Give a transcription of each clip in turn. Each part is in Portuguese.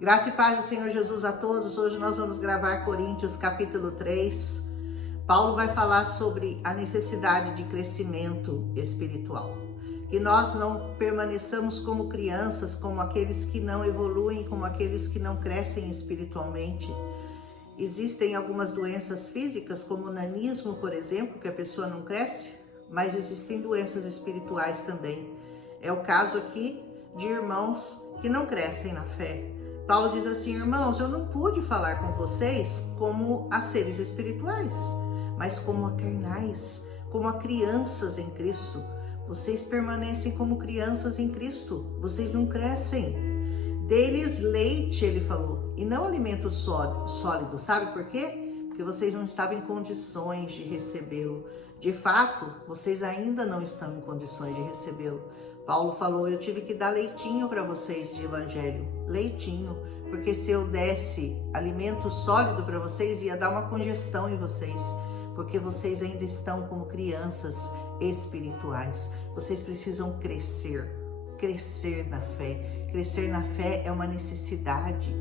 Graça e paz do Senhor Jesus a todos. Hoje nós vamos gravar Coríntios capítulo 3. Paulo vai falar sobre a necessidade de crescimento espiritual. Que nós não permaneçamos como crianças, como aqueles que não evoluem, como aqueles que não crescem espiritualmente. Existem algumas doenças físicas, como o nanismo, por exemplo, que a pessoa não cresce, mas existem doenças espirituais também. É o caso aqui de irmãos que não crescem na fé. Paulo diz assim: irmãos, eu não pude falar com vocês como a seres espirituais, mas como a carnais, como a crianças em Cristo. Vocês permanecem como crianças em Cristo, vocês não crescem. Deles leite, ele falou, e não alimento sólido. Sabe por quê? Porque vocês não estavam em condições de recebê-lo. De fato, vocês ainda não estão em condições de recebê-lo. Paulo falou: eu tive que dar leitinho para vocês de evangelho, leitinho, porque se eu desse alimento sólido para vocês, ia dar uma congestão em vocês, porque vocês ainda estão como crianças espirituais. Vocês precisam crescer na fé. Crescer na fé é uma necessidade.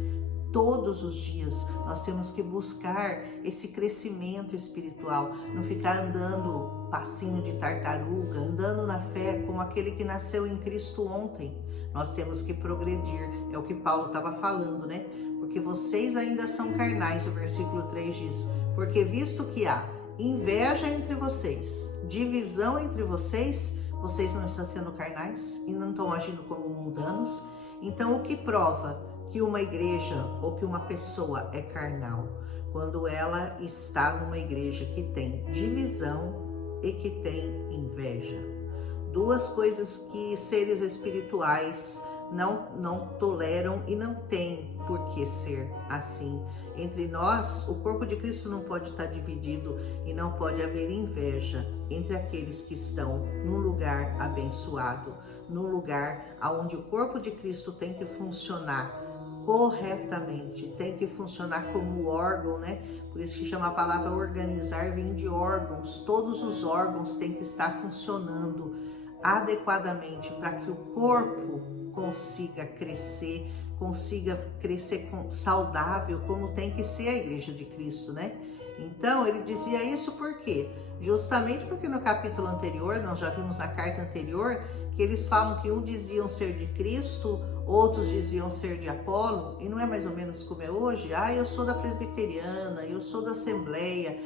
Todos os dias nós temos que buscar esse crescimento espiritual, não ficar andando passinho de tartaruga, andando na fé como aquele que nasceu em Cristo ontem. Nós temos que progredir, é o que Paulo estava falando, né? Porque vocês ainda são carnais, o versículo 3 diz: porque visto que há inveja entre vocês, divisão entre vocês, vocês não estão sendo carnais e não estão agindo como mundanos. Então o que prova que uma igreja ou que uma pessoa é carnal? Quando ela está numa igreja que tem divisão e que tem inveja. Duas coisas que seres espirituais não toleram e não tem por que ser assim. Entre nós, o corpo de Cristo não pode estar dividido e não pode haver inveja entre aqueles que estão num lugar abençoado, num lugar onde o corpo de Cristo tem que funcionar corretamente, tem que funcionar como órgão, né? Por isso que chama a palavra organizar, vem de órgãos. Todos os órgãos têm que estar funcionando adequadamente para que o corpo consiga crescer saudável, como tem que ser a igreja de Cristo, né? Então ele dizia isso por quê? Justamente porque no capítulo anterior, nós já vimos na carta anterior, que eles falam que uns diziam ser de Cristo, outros diziam ser de Apolo, e não é mais ou menos como é hoje? Eu sou da presbiteriana, eu sou da assembleia,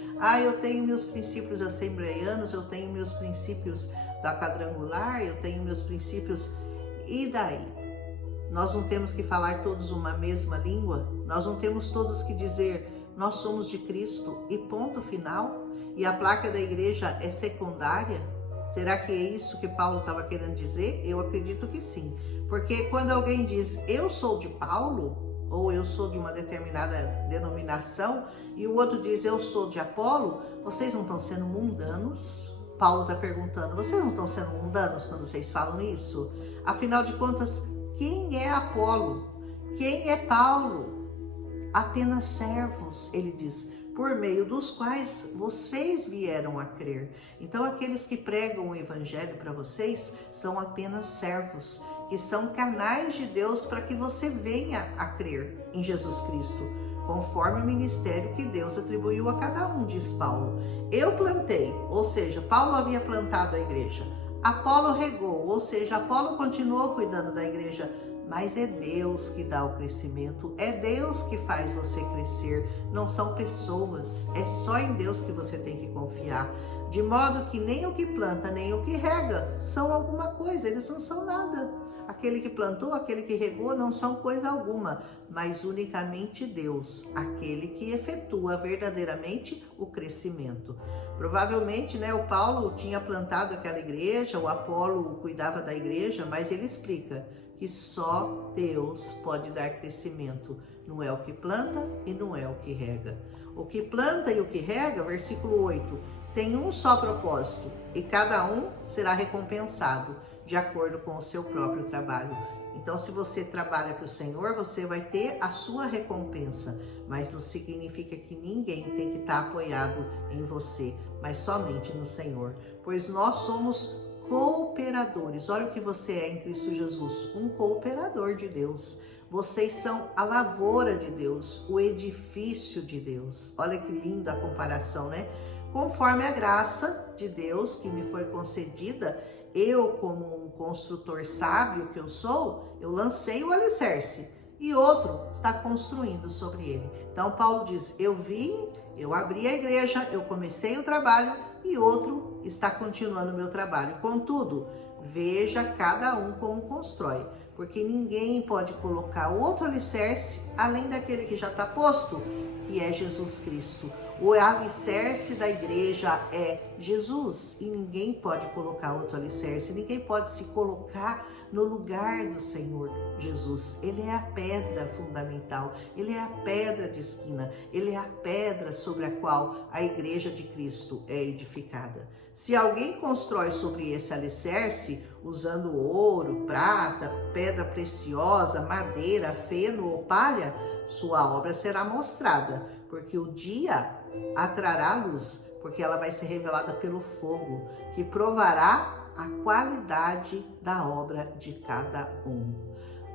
eu tenho meus princípios assembleianos, eu tenho meus princípios da quadrangular, eu tenho meus princípios, e daí? Nós não temos que falar todos uma mesma língua? Nós não temos todos que dizer, nós somos de Cristo, e ponto final? E a placa da igreja é secundária? Será que é isso que Paulo estava querendo dizer? Eu acredito que sim. Porque quando alguém diz, eu sou de Paulo, ou eu sou de uma determinada denominação, e o outro diz, eu sou de Apolo, vocês não estão sendo mundanos? Paulo está perguntando, vocês não estão sendo mundanos quando vocês falam isso? Afinal de contas, quem é Apolo? Quem é Paulo? Apenas servos, ele diz, por meio dos quais vocês vieram a crer. Então aqueles que pregam o evangelho para vocês são apenas servos, que são canais de Deus para que você venha a crer em Jesus Cristo, conforme o ministério que Deus atribuiu a cada um, diz Paulo. Eu plantei, ou seja, Paulo havia plantado a igreja. Apolo regou, ou seja, Apolo continuou cuidando da igreja, mas é Deus que dá o crescimento, é Deus que faz você crescer, não são pessoas, é só em Deus que você tem que confiar, de modo que nem o que planta, nem o que rega são alguma coisa, eles não são nada. Aquele que plantou, aquele que regou não são coisa alguma, mas unicamente Deus, aquele que efetua verdadeiramente o crescimento. Provavelmente, né, o Paulo tinha plantado aquela igreja, o Apolo cuidava da igreja, mas ele explica que só Deus pode dar crescimento. Não é o que planta e não é o que rega. O que planta e o que rega, versículo 8, tem um só propósito e cada um será recompensado de acordo com o seu próprio trabalho. Então, se você trabalha para o Senhor, você vai ter a sua recompensa, mas não significa que ninguém tem que estar apoiado em você, mas somente no Senhor, pois nós somos cooperadores. Olha o que você é em Cristo Jesus, um cooperador de Deus. Vocês são a lavoura de Deus, o edifício de Deus. Olha que linda a comparação, né? Conforme a graça de Deus que me foi concedida, eu, como um construtor sábio que eu sou, eu lancei o alicerce e outro está construindo sobre ele. Então Paulo diz, eu vim, eu abri a igreja, eu comecei o trabalho e outro está continuando o meu trabalho. Contudo, veja cada um como constrói, porque ninguém pode colocar outro alicerce além daquele que já está posto, que é Jesus Cristo. O alicerce da igreja é Jesus e ninguém pode colocar outro alicerce, ninguém pode se colocar no lugar do Senhor Jesus. Ele é a pedra fundamental, ele é a pedra de esquina, ele é a pedra sobre a qual a igreja de Cristo é edificada. Se alguém constrói sobre esse alicerce, usando ouro, prata, pedra preciosa, madeira, feno ou palha, sua obra será mostrada, porque o dia a trará luz, porque ela vai ser revelada pelo fogo, que provará a qualidade da obra de cada um.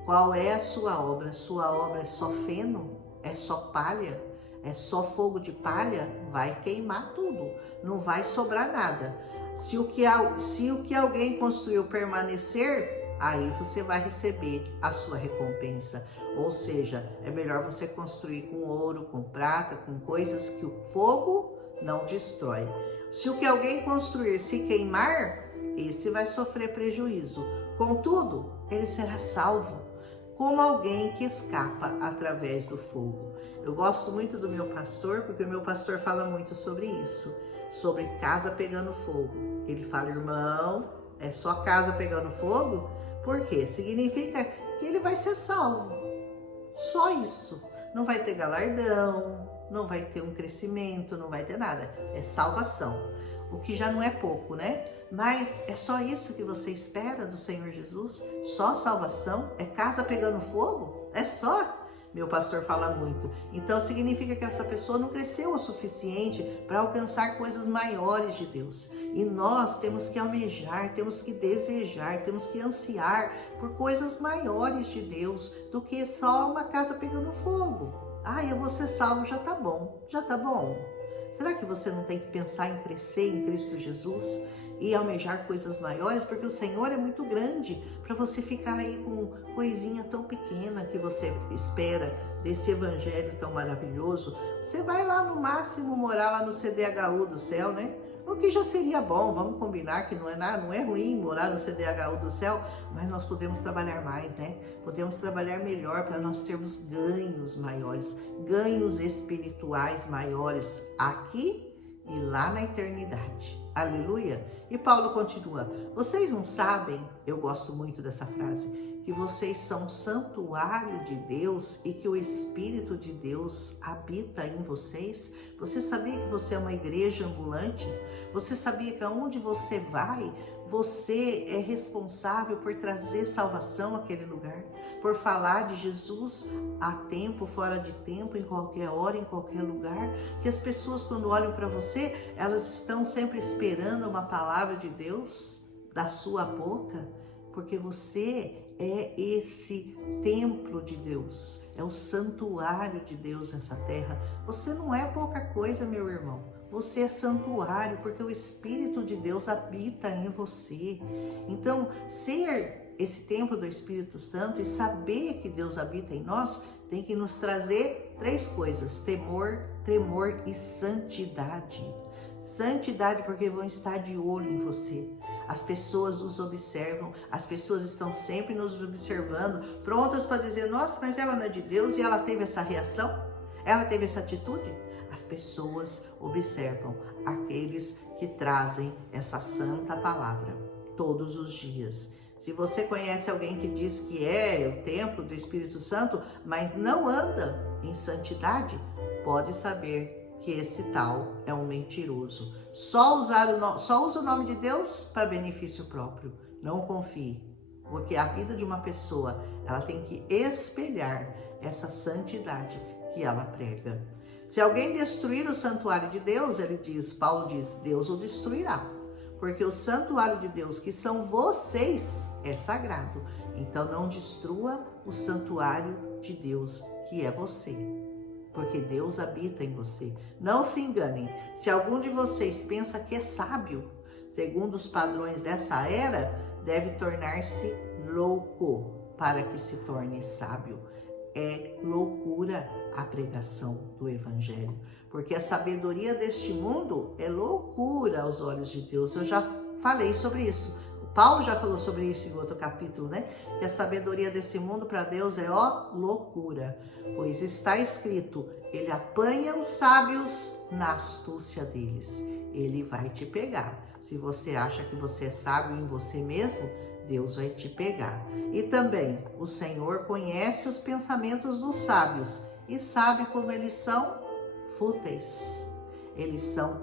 Qual é a sua obra? Sua obra é só feno? É só palha? É só fogo de palha? Vai queimar tudo, não vai sobrar nada. Se o que alguém construiu permanecer, aí você vai receber a sua recompensa. Ou seja, é melhor você construir com ouro, com prata, com coisas que o fogo não destrói. Se o que alguém construir se queimar, esse vai sofrer prejuízo. Contudo, ele será salvo, como alguém que escapa através do fogo. Eu gosto muito do meu pastor, porque o meu pastor fala muito sobre isso, sobre casa pegando fogo. Ele fala, irmão, é só casa pegando fogo? Por quê? Significa que ele vai ser salvo. Só isso. Não vai ter galardão, não vai ter um crescimento, não vai ter nada. É salvação. O que já não é pouco, né? Mas é só isso que você espera do Senhor Jesus? Só salvação? É casa pegando fogo? É só? Meu pastor fala muito. Então significa que essa pessoa não cresceu o suficiente para alcançar coisas maiores de Deus. E nós temos que almejar, temos que desejar, temos que ansiar por coisas maiores de Deus do que só uma casa pegando fogo. Ah, eu vou ser salvo, já tá bom, já tá bom. Será que você não tem que pensar em crescer em Cristo Jesus e almejar coisas maiores? Porque o Senhor é muito grande para você ficar aí com coisinha tão pequena que você espera desse evangelho tão maravilhoso. Você vai lá no máximo morar lá no CDHU do céu, né? O que já seria bom, vamos combinar que não é nada, não é ruim morar no CDHU do céu, mas nós podemos trabalhar mais, né? Podemos trabalhar melhor para nós termos ganhos maiores, ganhos espirituais maiores aqui e lá na eternidade. Aleluia! E Paulo continua, vocês não sabem, eu gosto muito dessa frase, que vocês são santuário de Deus e que o Espírito de Deus habita em vocês? Você sabia que você é uma igreja ambulante? Você sabia que aonde você vai, você é responsável por trazer salvação àquele lugar? Por falar de Jesus a tempo, fora de tempo, em qualquer hora, em qualquer lugar? Que as pessoas, quando olham para você, elas estão sempre esperando uma palavra de Deus da sua boca? Porque você é esse templo de Deus, é o santuário de Deus nessa terra. Você não é pouca coisa, meu irmão. Você é santuário, porque o Espírito de Deus habita em você. Então, ser esse templo do Espírito Santo e saber que Deus habita em nós, tem que nos trazer três coisas: temor, tremor e santidade. Santidade, porque vão estar de olho em você. As pessoas nos observam, as pessoas estão sempre nos observando, prontas para dizer, nossa, mas ela não é de Deus e ela teve essa reação? Ela teve essa atitude? As pessoas observam aqueles que trazem essa santa palavra todos os dias. Se você conhece alguém que diz que é o templo do Espírito Santo, mas não anda em santidade, pode saber que esse tal é um mentiroso. Só usa o nome de Deus para benefício próprio. Não confie, porque a vida de uma pessoa, ela tem que espelhar essa santidade que ela prega. Se alguém destruir o santuário de Deus, Paulo diz, Deus o destruirá. Porque o santuário de Deus, que são vocês, é sagrado. Então não destrua o santuário de Deus, que é você. Porque Deus habita em você. Não se enganem, se algum de vocês pensa que é sábio, segundo os padrões dessa era, deve tornar-se louco para que se torne sábio. É loucura a pregação do Evangelho, porque a sabedoria deste mundo é loucura aos olhos de Deus. Eu já falei sobre isso. Paulo já falou sobre isso em outro capítulo, né? Que a sabedoria desse mundo para Deus é loucura, pois está escrito, ele apanha os sábios na astúcia deles. Ele vai te pegar. Se você acha que você é sábio em você mesmo, Deus vai te pegar. E também, o Senhor conhece os pensamentos dos sábios e sabe como eles são fúteis. Eles são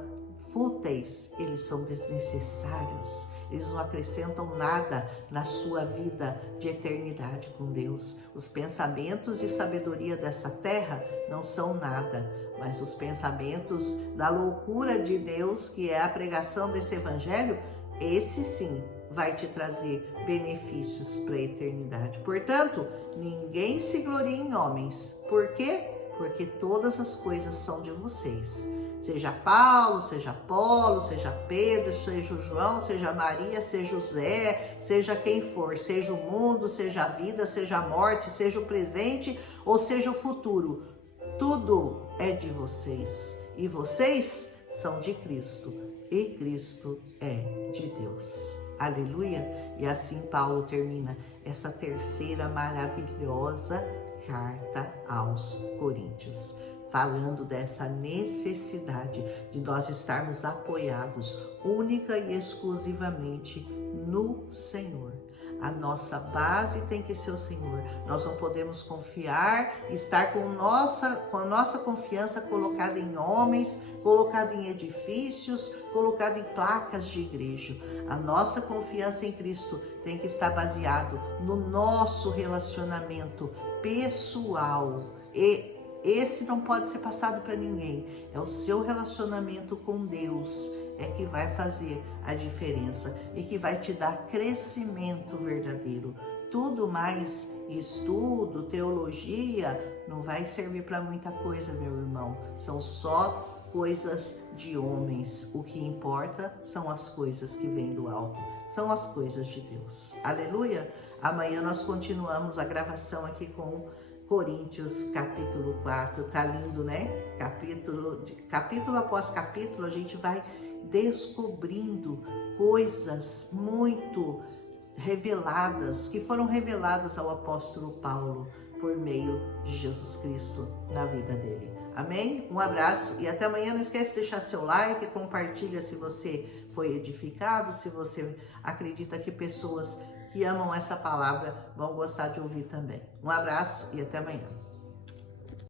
fúteis, eles são desnecessários. Eles não acrescentam nada na sua vida de eternidade com Deus. Os pensamentos de sabedoria dessa terra não são nada, mas os pensamentos da loucura de Deus, que é a pregação desse evangelho, esse sim vai te trazer benefícios para a eternidade. Portanto, ninguém se glorie em homens. Por quê? Porque todas as coisas são de vocês. Seja Paulo, seja Apolo, seja Pedro, seja o João, seja Maria, seja o Zé, seja quem for, seja o mundo, seja a vida, seja a morte, seja o presente ou seja o futuro. Tudo é de vocês e vocês são de Cristo e Cristo é de Deus. Aleluia! E assim Paulo termina essa terceira maravilhosa carta aos Coríntios, falando dessa necessidade de nós estarmos apoiados única e exclusivamente no Senhor. A nossa base tem que ser o Senhor. Nós não podemos confiar, estar com a nossa confiança colocada em homens, colocada em edifícios, colocada em placas de igreja. A nossa confiança em Cristo tem que estar baseado no nosso relacionamento pessoal. E esse não pode ser passado para ninguém. É o seu relacionamento com Deus é que vai fazer a diferença e que vai te dar crescimento verdadeiro. Tudo mais, estudo, teologia, não vai servir para muita coisa, meu irmão. São só coisas de homens. O que importa são as coisas que vêm do alto. São as coisas de Deus. Aleluia! Amanhã nós continuamos a gravação aqui com Coríntios capítulo 4, tá lindo, né? Capítulo após capítulo a gente vai descobrindo coisas muito reveladas, que foram reveladas ao apóstolo Paulo por meio de Jesus Cristo na vida dele. Amém? Um abraço e até amanhã. Não esquece de deixar seu like, compartilha se você foi edificado, se você acredita que pessoas que amam essa palavra vão gostar de ouvir também. Um abraço e até amanhã.